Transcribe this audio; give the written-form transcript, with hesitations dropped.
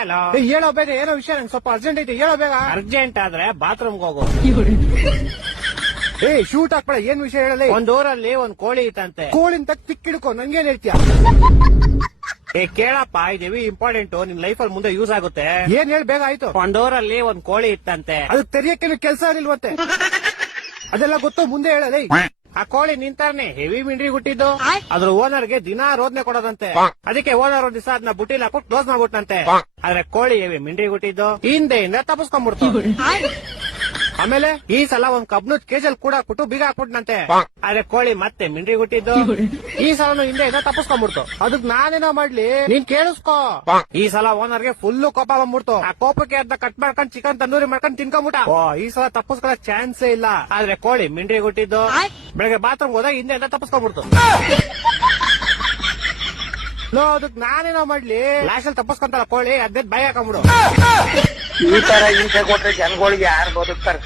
Hello. ಹೇಳೋ ಬೇಗ, ಏನೋ ವಿಷಯ, ನಂಗೆ ಸ್ವಲ್ಪ ಅರ್ಜೆಂಟ್ ಐತೆ, ಹೇಳೋ ಬೇಗ. ಅರ್ಜೆಂಟ್ ಆದ್ರೆ ಬಾತ್ರೂಮ್ಗೆ ಹೋಗು. ಶೂಟ್ ಹಾಕ್ಬೇಡ, ಏನ್ ವಿಷಯ ಹೇಳಲಿ. ಒಂದ್ ಊರಲ್ಲಿ ಒಂದ್ ಕೋಳಿ ಇತ್ತಂತೆ. ಕೋಳಿನ ತಕ್ ತಿಕ್ಕಿಡ್ಕೊ, ನಂಗೇನ್ ಹೇಳ್ತೀಯ? ಕೇಳಪ್ಪ, ಇದೇವಿ ಇಂಪಾರ್ಟೆಂಟ್, ನಿನ್ ಲೈಫ್ ಅಲ್ಲಿ ಮುಂದೆ ಯೂಸ್ ಆಗುತ್ತೆ. ಏನ್ ಹೇಳಿ, ಬೇಗ ಆಯ್ತು. ಒಂದ್ ಊರಲ್ಲಿ ಒಂದ್ ಕೋಳಿ ಇತ್ತಂತೆ. ಅದು ತೆರಿಯಕ್ಕೆ ಕೆಲಸ ಇಲ್ವಂತೆ. ಅದೆಲ್ಲ ಗೊತ್ತು, ಮುಂದೆ ಹೇಳಲಿ. ಆ ಕೋಳಿ ನಿಂತಾರ್ನೆ ಹೆವಿ ಮಿಂಡ್ರಿ ಹುಟ್ಟಿದ್ದು. ಅದ್ರ ಓನರ್ಗೆ ದಿನಾ ರೋದ್ನೆ ಕೊಡೋದಂತೆ. ಅದಕ್ಕೆ ಓನರ್ ಒಂದ್ ದಿವಸ ಅದನ್ನ ಬುಟ್ಟಿಲ್ ಹಾಕ್ಬಿಟ್ಟು ಕ್ಲೋಸ್ ಮಾಡ್ಬಿಟ್ನಂತೆ. ಆದ್ರೆ ಕೋಳಿ ಹೆವಿ ಮಿಂಡ್ರಿ ಹುಟ್ಟಿದ್ದು ಹಿಂದೆಯಿಂದ ತಪ್ಪಿಸ್ಕೊಂಡ್ಬಿಡ್ತು. ಆಮೇಲೆ ಈ ಸಲ ಒಂದ್ ಕಬ್ನದ್ ಕೇಜಲ್ ಕೂಡ ಹಾಕ್ಬಿಟ್ಟು ಬೀಗ ಹಾಕ್ಬಿಟ್ನಂತೆ. ಆದ್ರೆ ಕೋಳಿ ಮತ್ತೆ ಮಿಂಡ್ರಿ ಹುಟ್ಟಿದ್ದು ಈ ಸಲ ಹಿಂದೆಯಿಂದ ತಪ್ಪಿಸ್ಕೊಂಡ್ಬಿಡ್ತು. ಅದಕ್ ನಾನೇನೋ ಮಾಡ್ಲಿ, ನೀನ್ ಕೇಳಿಸ್ಕೋ. ಈ ಸಲ ಓನರ್ಗೆ ಫುಲ್ ಕೋಪ ಬಂದ್ಬಿಡ್ತು. ಆ ಕೋಪಕ್ಕೆ ಅದನ್ನ ಕಟ್ ಮಾಡ್ಕೊಂಡ್ ಚಿಕನ್ ತಂದೂರಿ ಮಾಡ್ಕೊಂಡ್ ತಿನ್ಕೊಂಡ್ಬಿಟ್ಟ. ಈ ಸಲ ತಪ್ಪಿಸ್ಕೊಳಕ್ ಚಾನ್ಸೇ ಇಲ್ಲ. ಆದ್ರೆ ಕೋಳಿ ಮಿಂಡ್ರಿ ಹುಟ್ಟಿದ್ದು ಬೆಳಗ್ಗೆ ಬಾತ್ರೂಮ್ ಹೋದಾಗ ಹಿಂದೆಯಿಂದ ತಪ್ಪಿಸ್ಕೊಂಡ್ಬಿಡ್ತು. ಅದಕ್ ನಾನೇನೋ ಮಾಡ್ಲಿ, ಲಾಸ್ಟ್ ಅಲ್ಲಿ ತಪ್ಪಿಸ್ಕೊಂತಲ್ಲ ಕೋಳಿ, ಅದೇ ಬಾಯಿ ಹಾಕೊಂಡ್ಬಿಡು. ಈ ತರ ಹಿಂಸೆ ಕೊಟ್ರೆ ಜನಗಳಿಗೆ ಯಾರು ಬದುಕ್ತಾರ?